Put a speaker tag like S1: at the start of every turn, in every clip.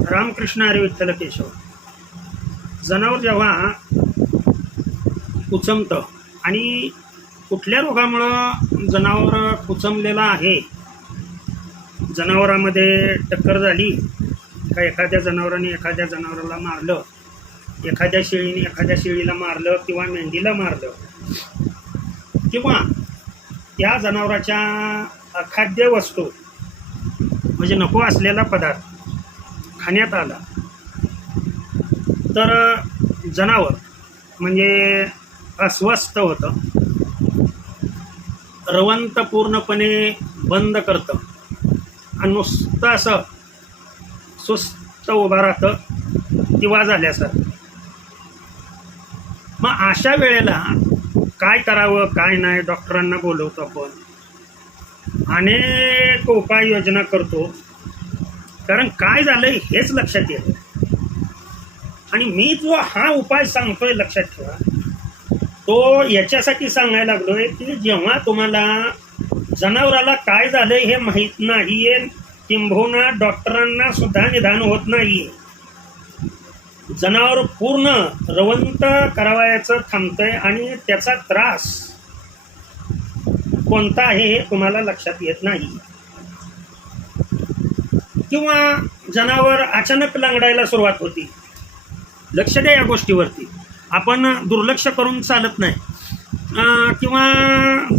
S1: रामकृष्ण अरे विठ्ठल केशव. जनावर जेव्हा कुचमतं आणि कुठल्या रोगामुळं जनावर कुचमलेलं आहे जनावरामध्ये टक्कर झाली का एखाद्या जनावराने एखाद्या जनावराला मारलं एखाद्या शेळीने एखाद्या शेळीला मारलं किंवा मेंढीला मारलं किंवा त्या जनावराच्या अखाद्य वस्तू म्हणजे नको असलेला पदार्थ खाण्यात आला. तर जनावर म्हणजे अस्वस्थ होतं. रवंत पूर्णपणे बंद करतं. आणि नुसतं असं सुस्त उभं राहतं किंवा झाल्यासारखं. मग अशा वेळेला काय करावं काय नाही डॉक्टरांना बोलवतो आपण. अनेक उपाययोजना करतो. कारण काय झालंय हेच लक्षात येतं आणि मी जो हा उपाय सांगतोय लक्षात ठेवा. तो याच्यासाठी सांगायला लागलोय की जेव्हा तुम्हाला जनावराला काय झालंय हे माहीत नाहीये किंबहुना डॉक्टरांना सुद्धा निदान होत नाहीये. जनावर पूर्ण रवंत करावयाचं थांबतंय आणि त्याचा त्रास कोणता आहे हे तुम्हाला लक्षात येत नाही. किंवा जनावर अचानक लंगडायला सुरुवात होती. लक्ष द्या या गोष्टीवरती. आपण दुर्लक्ष करून चालत नाही. किंवा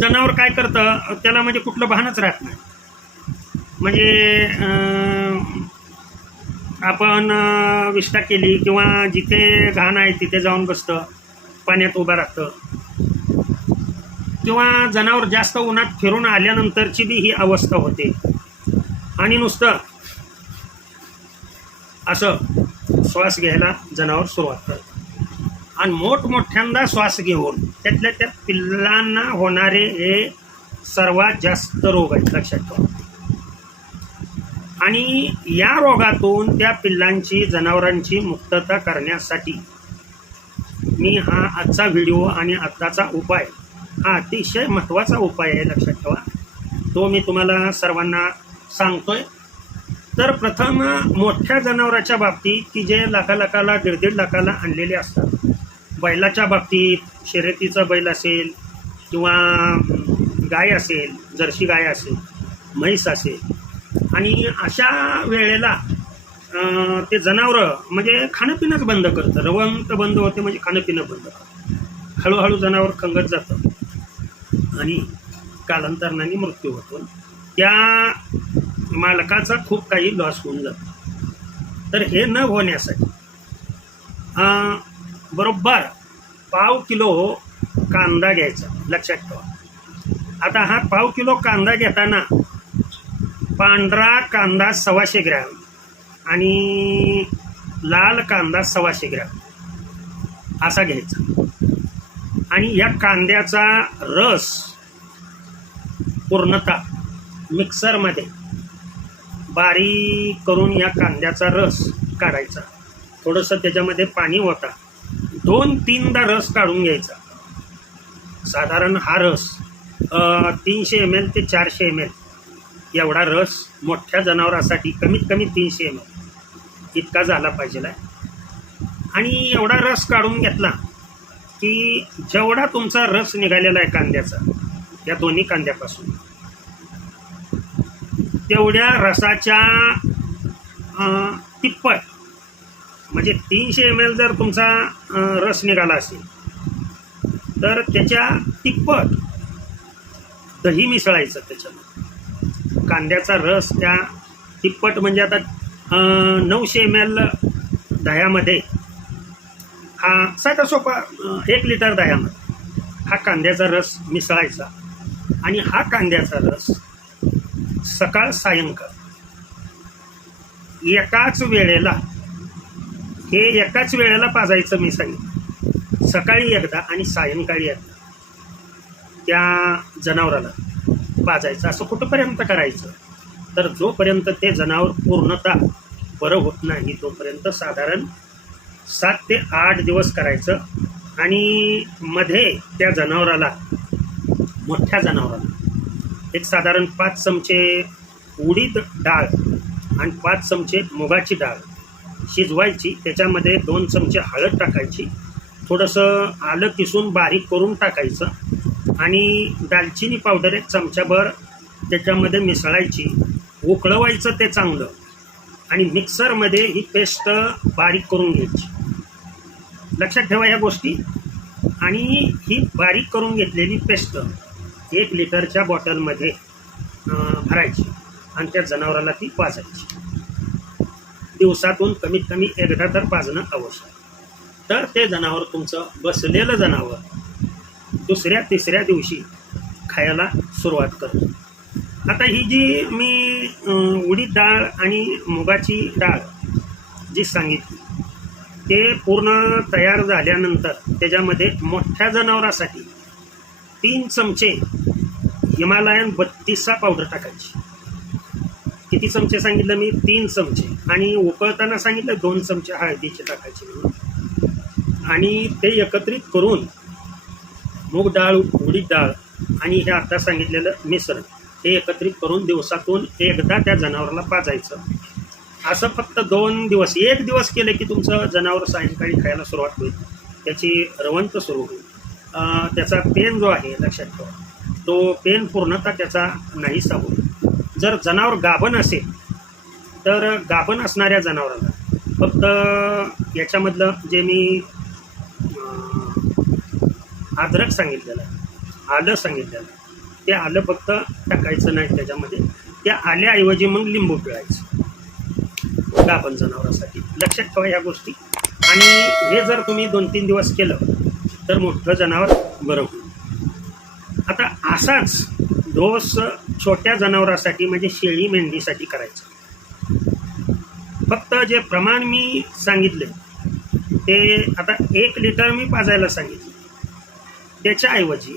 S1: जनावर काय करतं त्याला म्हणजे कुठलं भानच राहत नाही. म्हणजे आपण विष्ठा केली किंवा जिथे घाण आहे तिथे जाऊन बसतं पाण्यात उभं राहतं. किंवा जनावर जास्त उन्हात फिरून आल्यानंतरची बी ही अवस्था होते. आणि नुसतं असं श्वास घ्यायला जनावर सुरुवात करतं आणि मोठमोठ्यांदा श्वास घेऊन त्यातल्या त्या पिल्लांना होणारे हे सर्वात जास्त रोग आहेत लक्षात ठेवा. आणि या रोगातून त्या पिल्लांची जनावरांची मुक्तता करण्यासाठी मी हा आजचा व्हिडिओ आणि आत्ताचा उपाय हा अतिशय महत्त्वाचा उपाय आहे लक्षात ठेवा. तो मी तुम्हाला सर्वांना सांगतोय. तर प्रथम मोठ्या जनावराच्या बाबतीत की जे लाखा लाखाला दीड दीड लाखाला आणलेले असतात. बैलाच्या बाबतीत शर्यतीचा बैल असेल किंवा गाय असेल जर्सी गाय असेल म्हैस असेल. आणि अशा वेळेला ते जनावरं म्हणजे खाणंपिणंच बंद करतं. रवंत बंद होते म्हणजे खाणंपिणं बंद करतं. हळूहळू जनावर खंगत जातं. आणि कालांतरणाने मृत्यू होतो. त्या मालकाचा खूप काही लॉस होऊन जातो. तर हे न होण्यासाठी बरोबर पाव किलो कांदा घ्यायचा लक्षात ठेवा. आता हा पाव किलो कांदा घेताना पांढरा कांदा सव्वाशे ग्रॅम आणि लाल कांदा सव्वाशे ग्रॅम असा घ्यायचा. आणि या कांद्याचा रस पूर्णतः मिक्सरमध्ये बारीक करून या कांद्याचा रस काढायचा. थोडंसं त्याच्यामध्ये पाणी होता दोन तीनदा रस काढून घ्यायचा. साधारण हा रस तीनशे एम एल ते चारशे एम एल एवढा रस मोठ्या जनावरासाठी कमीत कमी तीनशे एम एल इतका झाला पाहिजे आणि एवढा रस काढून घेतला की जेवढा तुमचा रस निघालेला आहे कांद्याचा या दोन्ही कांद्यापासून तेवढ्या रसाच्या तिप्पट म्हणजे तीनशे एम एल जर तुमचा रस निघाला असेल तर त्याच्या तिप्पट दही मिसळायचं त्याच्यामध्ये. कांद्याचा रस त्या तिप्पट म्हणजे आता नऊशे एम एल दह्यामध्ये हा साधा सोपा एक लिटर दह्यामध्ये हा कांद्याचा रस मिसळायचा. आणि हा कांद्याचा रस सकाळ सायंकाळ. एकाच वेळेला हे एकाच वेळेला पाजायचं मी सांगितलं सकाळी एकदा आणि सायंकाळी एकदा. त्या जनावराला पाजायचं. असं कुठंपर्यंत करायचं? तर जोपर्यंत ते जनावर पूर्णतः बरं होत नाही तोपर्यंत साधारण सात ते आठ दिवस करायचं. आणि मध्ये त्या जनावराला मोठ्या जनावराला एक साधारण पाच चमचे उडीद डाळ आणि पाच चमचे मुगाची डाळ शिजवायची. त्याच्यामध्ये दोन चमचे हळद टाकायची. थोडंसं आलं किसून बारीक करून टाकायचं. आणि दालचिनी पावडर एक चमच्याभर त्याच्यामध्ये मिसळायची. उकळवायचं ते चांगलं. आणि मिक्सरमध्ये ही पेस्ट बारीक करून घ्यायची. लक्षात ठेवा ह्या गोष्टी. आणि ही बारीक करून घेतलेली पेस्ट एक लिटरच्या बॉटलमध्ये भरायची आणि त्या जनावराला ती पाजायची. दिवसातून कमीत कमी एकदा तर पाजणं आवश्यक. तर ते जनावर तुमचं बसलेलं जनावर दुसऱ्या तिसऱ्या दिवशी खायला सुरुवात करतो. आता ही जी मी उडीद डाळ आणि मुगाची डाळ जी सांगितली ते पूर्ण तयार झाल्यानंतर त्याच्यामध्ये मोठ्या जनावरासाठी तीन चमचे हिमालयन बत्तीसा पावडर टाकायची. किती चमचे सांगितलं मी? तीन चमचे. आणि उकळताना सांगितलं दोन चमचे हळदीचे टाकायचे म्हणून. आणि ते एकत्रित करून मूग डाळ उडीद डाळ आणि हे आता सांगितलेलं मिश्रण हे एकत्रित करून दिवसातून एकदा त्या जनावराला पाजायचं. असं फक्त दोन दिवस एक दिवस केलं की तुमचं जनावर सायंकाळी खायला सुरुवात होईल. त्याची रवंत सुरू होईल. त्याचा पेन जो आहे लक्षात ठेवा. तो पेन पूर्णतः त्याचा नाहीसा होईल जर जनावर गाभण असेल तर गाभण असणाऱ्या जनावराला फक्त याच्यामधलं जे मी अद्रक सांगितलेलं आहे आलं सांगितलेलं आहे ते आलं फक्त टाकायचं नाही त्याच्यामध्ये. त्या आल्याऐवजी मग लिंबू पिळायचं. गाभण जनावरासाठी. लक्षात ठेवा ह्या गोष्टी. आणि हे जर तुम्ही दोन तीन दिवस केलं तर मोठं जनावर बरं आता असाच डोस छोट्या जनावरासाठी म्हणजे शेळी मेंढीसाठी करायचा. फक्त जे प्रमाण मी सांगितले ते आता एक लिटर मी पाजायला सांगितले. त्याच्याऐवजी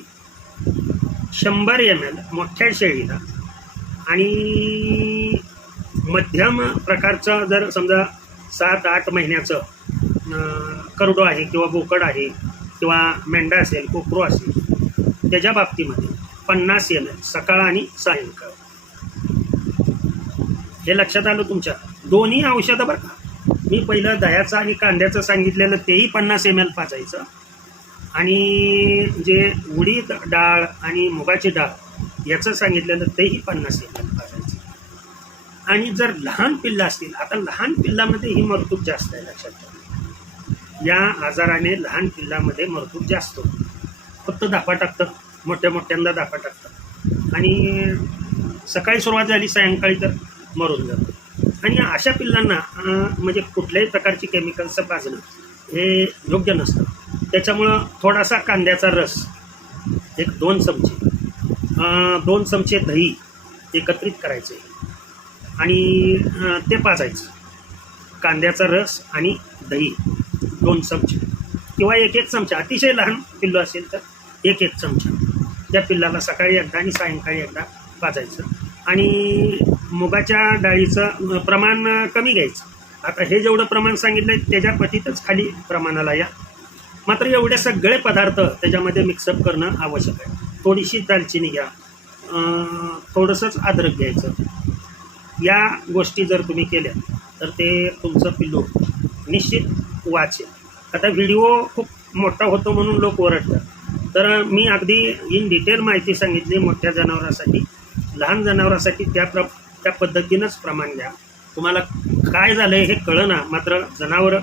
S1: शंभर एम एल मोठ्या शेळीला आणि मध्यम प्रकारचं जर समजा सात आठ महिन्याचं अं, करडो आहे किंवा बोकड आहे किंवा मेंढा असेल कोकरू असेल त्याच्या बाबतीमध्ये पन्नास एम एल सकाळ आणि सायंकाळ. हे लक्षात आलं तुमच्या? दोन्ही औषधं बरं का? मी पहिलं दह्याचं आणि कांद्याचं सांगितलेलं तेही पन्नास एम एल पाजायचं. आणि जे उडीद डाळ आणि मुगाची डाळ याचं सांगितलेलं तेही पन्नास एम एल पाजायचं. आणि जर लहान पिल्लं असतील आता लहान पिल्लामध्ये ही मरतूक जास्त आहे लक्षात ठेवा. या आजाराने लहान पिल्लामध्ये मरतूर जास्त फक्त दाफा टाकतं मोठ्या मोठ्यांदा दाफा टाकतं. आणि सकाळी सुरुवात झाली सायंकाळी तर मरून जातं. आणि अशा पिल्लांना म्हणजे कुठल्याही प्रकारची केमिकल्सचं पाजणं हे योग्य नसतं. त्याच्यामुळं थोडासा कांद्याचा रस एक दोन चमचे दोन चमचे दही एकत्रित करायचे. आणि ते पाजायचं. कांद्याचा रस आणि दही. दोन चमचे. किंवा एक एक चमचा. अतिशय लहान पिल्लू असेल तर एक एक चमचा. त्या पिल्लाला सकाळी एकदा आणि सायंकाळी एकदा पाजायचं आणि मुगाच्या डाळीचं प्रमाण कमी घ्यायचं. आता हे जेवढं प्रमाण सांगितलं आहे त्याच्या पटीतच खाली प्रमाणाला या. मात्र एवढे सगळे पदार्थ त्याच्यामध्ये मिक्सअप करणं आवश्यक आहे. थोडीशी दालचिनी घ्या. थोडंसंच अद्रक घ्यायचं. या गोष्टी जर तुम्ही केल्या तर ते तुमचं पिल्लू निश्चित वाचेल आता व्हिडिओ खूप मोठा होतो म्हणून लोक ओरडतात. तर मी अगदी इन डिटेल माहिती सांगितली मोठ्या जनावरासाठी. लहान जनावरासाठी त्या प्र त्या पद्धतीनंच प्रमाण घ्या तुम्हाला काय झालं आहे हे कळना मात्र जनावर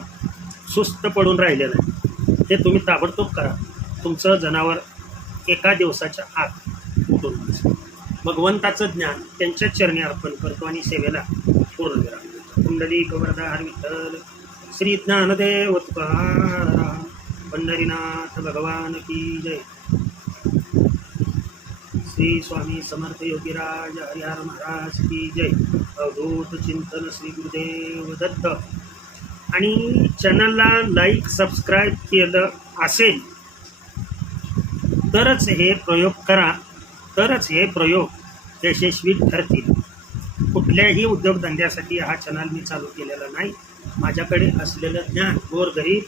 S1: सुस्त पडून राहिलेलं आहे. ते तुम्ही ताबडतोब करा. तुमचं जनावर एका दिवसाच्या आत उठून भगवंताचं ज्ञान त्यांच्या चरणी अर्पण करतो आणि सेवेला पूर्ण करा. कुंडली कुंडली हर विठ्ठल श्री ज्ञानदेव तुकाराम पंढरीनाथ भगवान की जय. श्री स्वामी समर्थ योगीराज हरिहर महाराज की जय. अवधूत चिंतन श्री गुरुदेव दत्त. आणि चॅनलला लाईक सबस्क्राईब केलं असेल तरच हे प्रयोग करा. तरच हे प्रयोग यशस्वी ठरतील. कुठल्याही उद्योगधंद्यासाठी हा चॅनल मी चालू केलेला नाही. माझ्याकडे असलेलं ज्ञान गोरगरीब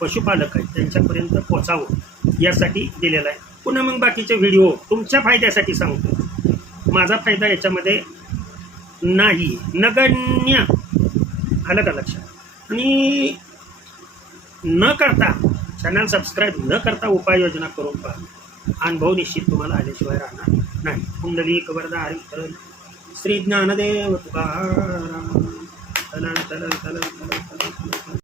S1: पशुपालक आहेत त्यांच्यापर्यंत पोचावं यासाठी दिलेलं आहे. पुन्हा मग बाकीचे व्हिडिओ तुमच्या फायद्यासाठी सांगतो. माझा फायदा याच्यामध्ये नाही. नगण्य. आलं का लक्षात? आणि न करता चॅनल सबस्क्राईब न करता उपाययोजना करून पहा. अनुभव निश्चित तुम्हाला आल्याशिवाय राहणार नाही. कुंडली कबरदा हरी श्री ज्ञानदेव तुकाराम. அதனால் தலைவர் தலைவர் தலைவர் தலைவர்